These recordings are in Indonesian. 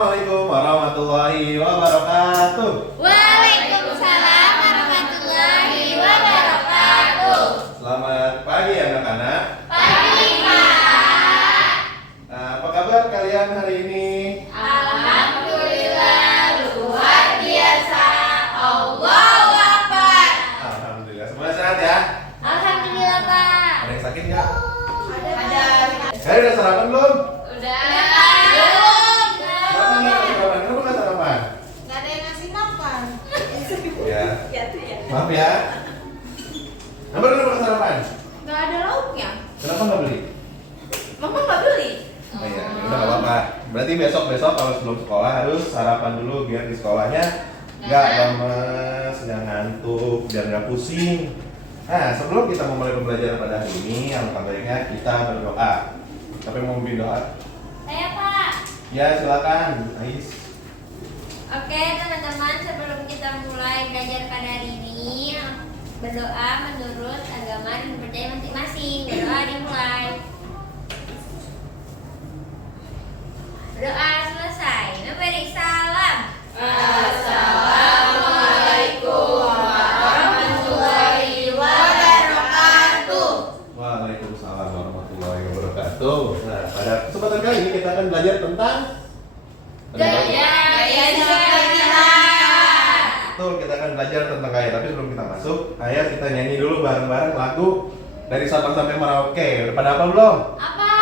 Assalamualaikum warahmatullahi wabarakatuh. Waalaikumsalam warahmatullahi wabarakatuh. Selamat pagi anak-anak. Pagi, Pak. Apa kabar kalian hari ini? Alhamdulillah luar biasa. Allahu Akbar. Alhamdulillah semua sehat ya. Alhamdulillah, Pak. Ada yang sakit nggak? Ada. Kalian udah sarapan belum? Udah. Kenapa nggak sarapan? Nggak ada yang ngasih makan. Ya. Maaf ya. Kenapa nggak sarapan? Nggak ada lauknya. Kenapa nggak beli? Mama nggak beli. Oh iya, udah nggak apa-apa. Berarti besok kalau sebelum sekolah harus sarapan dulu biar di sekolahnya nggak lemes, nggak ngantuk, biar nggak pusing. Nah, sebelum kita memulai pembelajaran pada hari ini, alangkah baiknya kita berdoa. Siapa yang mau memimpin doa? Saya, Pak. Ya, silakan, Ais. Oke, teman-teman, sebelum kita mulai belajar pada hari ini, berdoa menurut agama dan percaya masing-masing. Berdoa dimulai. Doa selesai. Memberi salam. Assalamualaikum warahmatullahi wabarakatuh. Waalaikumsalam warahmatullahi wabarakatuh. Nah, pada kesempatan kali ini kita akan belajar tentang Gaya Betul, kita akan belajar tentang gaya. Tapi sebelum kita masuk, ayo kita nyanyi dulu bareng-bareng lagu dari Sabang sampai Merauke. Udah pada hafal belum? Apa?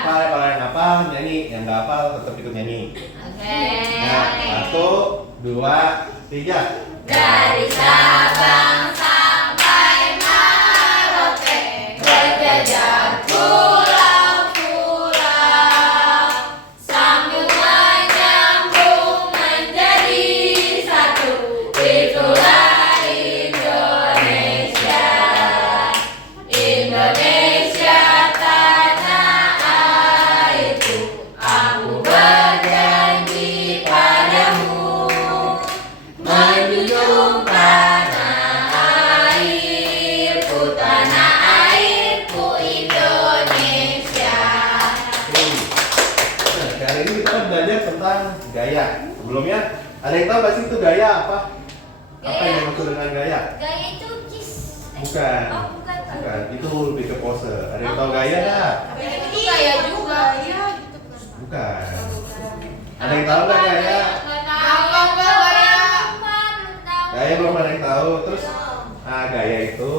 Kalau yang hafal nyanyi, yang nggak hafal tetap ikut nyanyi. Oke. Nah, 1, 2, 3. Dari Sabang sampai Merauke, berjejak pulau-pulau, sambung menyambung menjadi satu. Itulah Indonesia. Indonesia tanah airku, aku berjanji padamu, menjunjung tanah airku Indonesia. Nah, kali ini kita akan belajar tentang gaya. Sebelumnya, ada yang tahu nggak sih itu gaya apa? Apa Gaya. yang dimaksud dengan gaya? Gaya itu cheese. Bukan. Oh, bukan, Pak. Bukan, itu lebih ke pose. Ada yang tahu gaya nggak? Itu gaya juga. Gaya gitu kan. Bukan. Ada yang tahu nggak gaya? Nggak tahu. Apa gaya? Belum tahu. Gaya belum ada yang tahu. Terus, gaya itu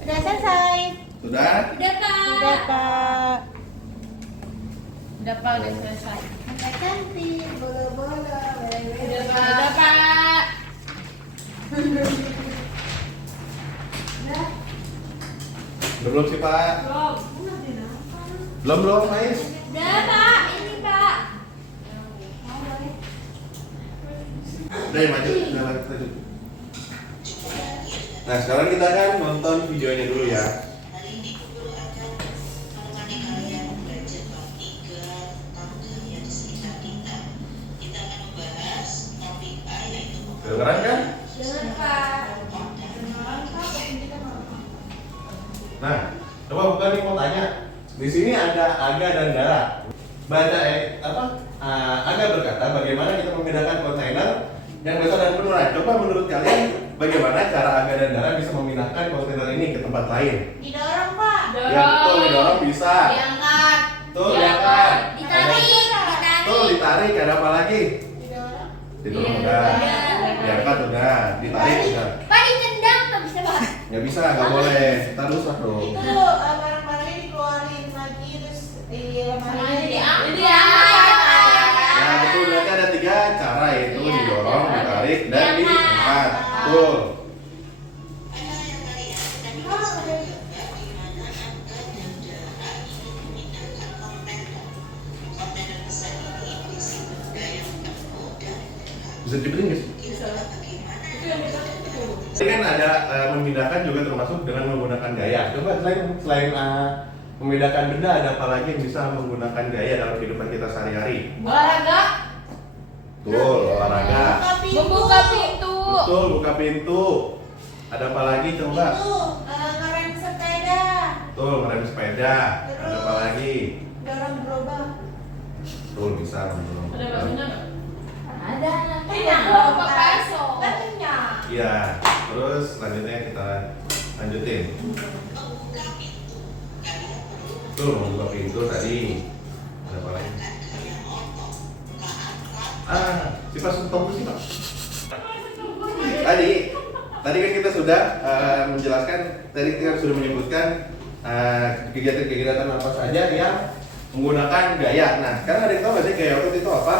Udah selesai. sudah. Udah, Pak. Pak. Udah Pak, udah selesai. Udah cantik. Bola-bola. Udah Pak. Belum sih Pak. Belum Ais. Udah, Pak. Ini, Pak. Udah ya, maju. Udah lanjut. Nah, sekarang kita akan nonton videonya dulu ya. Kedengeran kan? Dengar, Pak. Nah, coba buka nih mau tanya. Di sini ada Aga dan Dara. Baca Aga berkata bagaimana kita membedakan kontainer yang besar dan penuh. Nah, coba menurut kalian bagaimana cara Aga dan Dara bisa memindahkan kontainer ini ke tempat lain? Didorong, Pak. Ya betul, didorong bisa. Diangkat. Tuh, diangkat. Ditarik. Tuh, ditarik. Ada apa lagi? Didorong. Didorong udah. Diangkat udah. Ditarik udah. Pak, ditendang nggak bisa, Pak. Nggak bisa, nggak boleh. Kita rusak dong. Itu barang-barangnya dikeluarin lagi terus di lemari Diangkat. Ya betul, berarti ada 3 cara yaitu didorong, ditarik, dan diangkat. Betul. Bisa diberin nggak sih? Ini kan ada memindahkan juga termasuk dengan menggunakan gaya. Coba selain memindahkan benda, ada apa lagi yang bisa menggunakan gaya dalam kehidupan kita sehari-hari? Olahraga. Betul, olahraga. Membuka pintu. Betul, buka pintu. Ada apa lagi coba? Itu ngerem sepeda. Betul, ngerem sepeda. Ada apa lagi? Dorong gerobak. Betul, bisa mendorong. Ada baksonya nggak? Ada. Kenyang. Apa bakso? Kan kenyang. Iya, terus selanjutnya kita lanjutin. Tuh, membuka pintu tadi. Ada apa lagi? Si Pak tunggu sih Pak. Tadi kan kita sudah menjelaskan, tadi kita sudah menyebutkan kegiatan-kegiatan apa saja yang menggunakan gaya. Nah, sekarang ada yang tahu nggak sih gaya otot itu apa?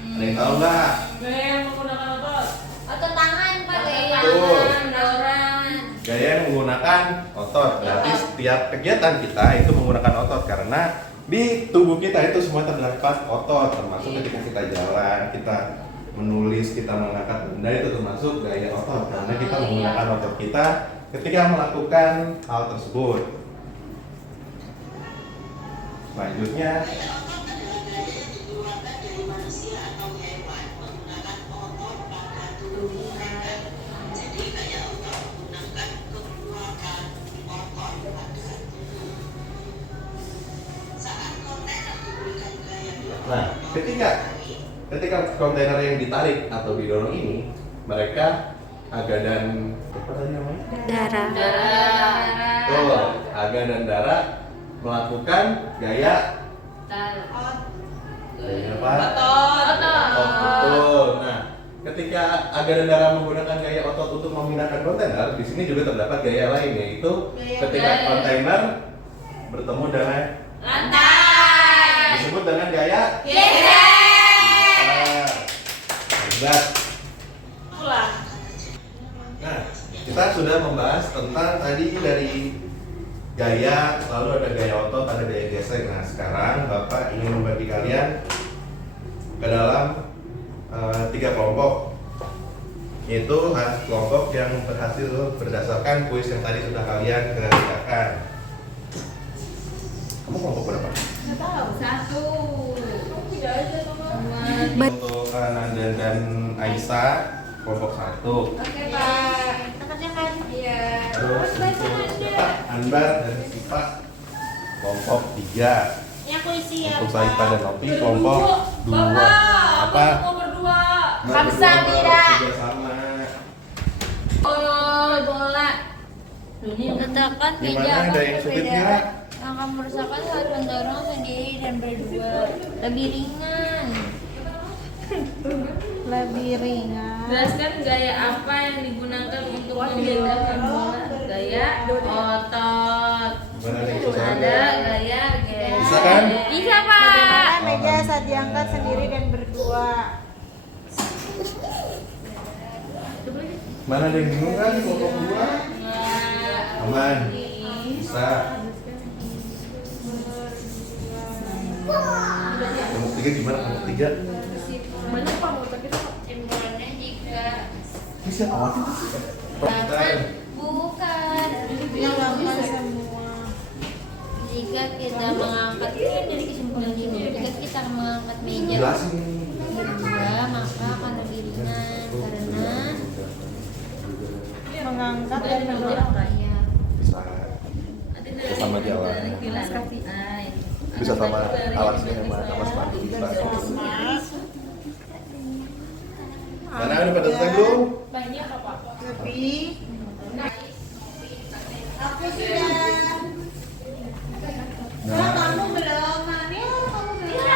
Ada yang tahu nggak? Gaya yang menggunakan otot. Otot tangan Pak, gaya Betul. mendorong. Gaya yang menggunakan otot. Berarti setiap kegiatan kita itu menggunakan otot karena di tubuh kita itu semua terdapat otot, termasuk ketika kita jalan, kita menulis, kita mengangkat benda itu termasuk gaya otot karena kita menggunakan otot kita ketika melakukan hal tersebut. Selanjutnya nah, ketika kontainer yang ditarik atau didorong ini, mereka Aga dan apa tadi namanya? Darah. Tuh, Aga dan Dara melakukan gaya apa? Otot. Betul. Nah, ketika Aga dan Dara menggunakan gaya otot untuk memindahkan kontainer, di sini juga terdapat gaya lain, yaitu ketika kontainer bertemu dengan Lantai. disebut dengan gaya Geser. hebat. Pulang. Nah, kita sudah membahas tentang tadi dari gaya, lalu ada gaya otot, ada gaya gesek. Nah, sekarang Bapak ingin membagi kalian ke dalam 3 kelompok, yaitu kelompok yang berhasil berdasarkan kuis yang tadi sudah kalian kerjakan. Kamu kelompok berapa? Nggak tahu. 1. Tidak aja sama. Untuk Nanda dan Aisyah kelompok 1. Oke Pak. Kita kerjakan. Iya. Terus untuk siapa? Anbar dan Sipa kelompok 3. Yang puisi ya. Untuk Saipa dan Nopi kelompok 2. Bapak, Apa? aku mau berdua. Nah, Kamsa, berdua, Mira. 3 sama. Bola. Letakkan Gimana? meja Ada yang sulit nggak? yang kamu rasakan saat mendorong sendiri dan berdua. Lebih ringan. Lebih ringan. Jelaskan gaya apa yang digunakan untuk memindahkan bola. Gaya otot. Gimana nih susah? Ada gaya geser. Bisa kan? Bisa Pak. Bagaimana meja saat diangkat sendiri dan berdua. Mana ada yang bingung kan kelompok 2? Nggak. Aman. Bisa. Kelompok 3 gimana? Kelompok 3? Banyak Pak, mau tapi Timbulannya jika Ini siapa waktu itu? Pertanyaan. bukan. Hilangkan semua. Jika kita mengangkat ini kan dari kesimpulan ini. Jika kita mengangkat meja Jelasin. berdua maka akan lebih ringan karena Mengangkat dan mendorong. ya. Bisa. Sama jalan. Bisa sama alatnya sama sepatu bisa. Mana udah pada selesai belum? banyak apa? Lebih. Aku sudah. Nah, Kamu belum. Mania, kamu belum.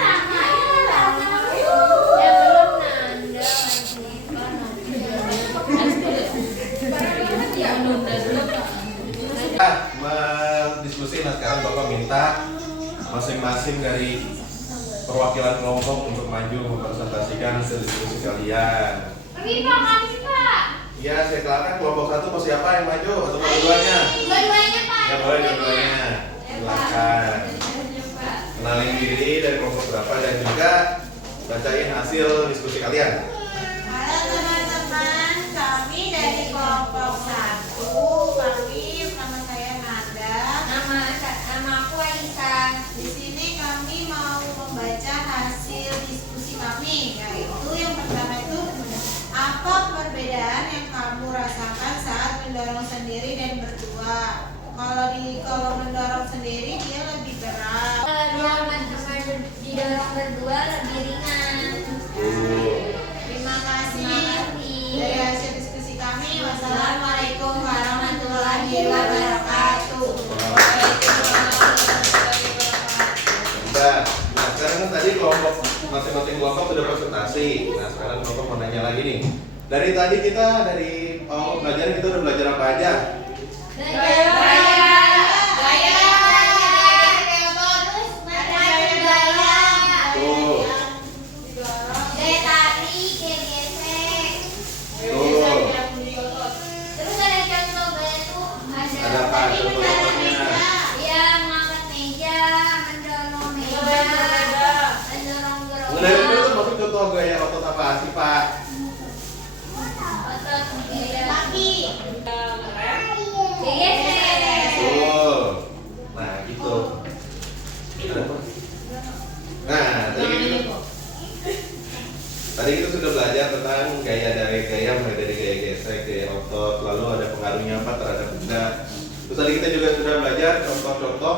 Ya belum Nanda. Mendiskusi. Nah sekarang Bapak minta masing-masing dari perwakilan kelompok untuk maju mempresentasikan hasil diskusi kalian. Tapi Pak, kami Pak. Iya, saya silakan kelompok 1 mau siapa yang maju atau dua-duanya? Dua-duanya Pak. Ya boleh dua-duanya. Silakan. Kenalin diri dari kelompok berapa dan juga bacain hasil diskusi kalian. Halo teman-teman, kami dari kelompok 1. Nama saya Nanda. Nama aku Aisyah. Di sini kami mau membaca hasil diskusi kami, yaitu yang pertama itu apa perbedaan yang kamu rasakan saat mendorong sendiri dan berdua? Kalau mendorong sendiri dia lebih berat. Kalau teman-teman didorong berdua lebih ringan. Terima kasih. Terima kasih. Dari hasil diskusi kami, wassalamualaikum warahmatullahi wabarakatuh. Nah, sekarang kan tadi kelompok masing-masing kelompok sudah presentasi. Nah, sekarang kelompok mau nanya lagi nih. Dari tadi kita pelajaran kita udah belajar apa aja? Tuh. Terus ada contoh gaya tuh Ada apa? Contoh-contohnya. ya mengangkat meja, mendorong meja, mendorong Dari itu gerobak, maksud contoh gaya otot apa sih, Pak? otot gaya Lagi. gesek. Betul. Nah, gitu. Ada apa? Nah, tadi kita sudah belajar tentang gaya dari gaya, mulai dari gaya gesek, gaya otot, lalu ada pengaruhnya apa terhadap benda. Terus tadi kita juga sudah belajar contoh-contoh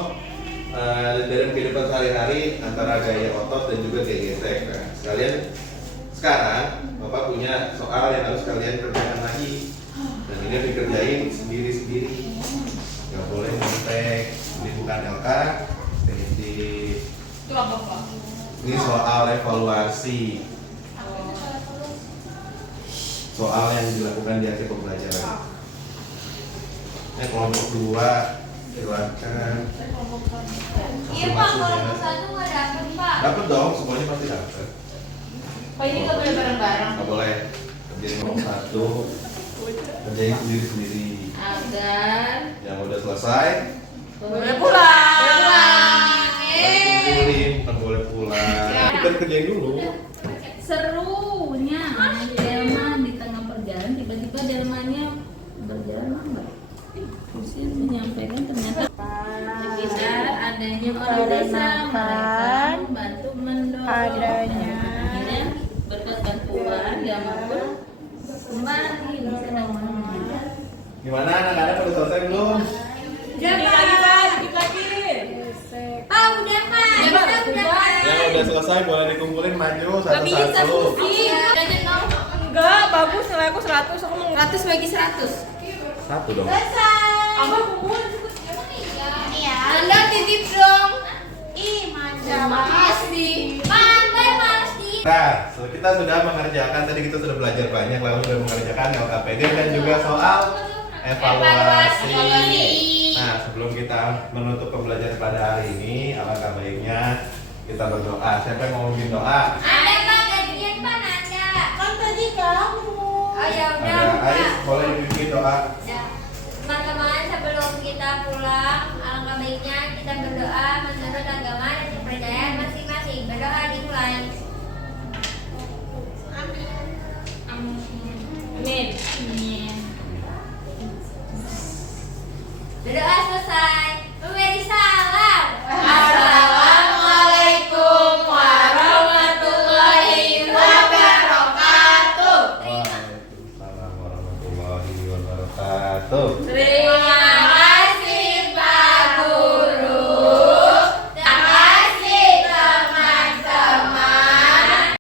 dari kehidupan sehari-hari antara gaya otot dan juga gaya gesek. Nah, sekarang Bapak punya soal yang harus kalian kerjakan lagi. Dan ini dikerjain sendiri-sendiri. Nggak boleh nyontek. Ini bukan LK, definitif. Itu apa, Pak? Ini soal evaluasi. Soal yang dilakukan di akhir pembelajaran. Ini kelompok 2, silakan. Iya Pak, kalau satu nggak dapet Pak. Dapat dong, semuanya pasti dapat. Pak, ini nggak boleh bareng-bareng. Nggak boleh kerjain kelompok 1, kerjain sendiri-sendiri. Agar Yang udah selesai, boleh pulang. kumpulin, bukan boleh pulang. Kita kerjain dulu. Serunya delman di tengah perjalanan tiba-tiba delmannya berjalan lambat. Husin menyampaikan ternyata sekitar adanya orang desa, mereka membantu mendorong akhirnya berkat bantuan dia mampu kembali sedang mengajar. Gimana anak-anak udah selesai belum? Udah Pak. Pak udah Pak. Udah Pak. Yang udah selesai boleh dikumpulin maju satu-satu. Enggak, bagus nilai aku 100, aku mau 100 bagi 100. Satu dong. apa kumpul. Ini ya. Anda titip dong. Ih, manja Makasih. Pandai pasti. Nah, kita sudah mengerjakan, tadi kita sudah belajar banyak, lalu sudah mengerjakan LKPD dan juga soal evaluasi. Nah, sebelum kita menutup pembelajaran pada hari ini, alangkah baiknya kita berdoa. Siapa yang mau bikin doa? Ada Pak, gantian Pak Nanda. Kan tadi kamu. Oh ya udah Ada Pak. Ais, boleh bikin doa. Ya. Teman-teman, sebelum kita pulang, alangkah baiknya kita berdoa menurut agama dan kepercayaan masing-masing. Berdoa dimulai. Amin. Berdoa selesai. Memberi salam. Assalamualaikum warahmatullahi wabarakatuh. Waalaikumsalam warahmatullahi wabarakatuh. Terima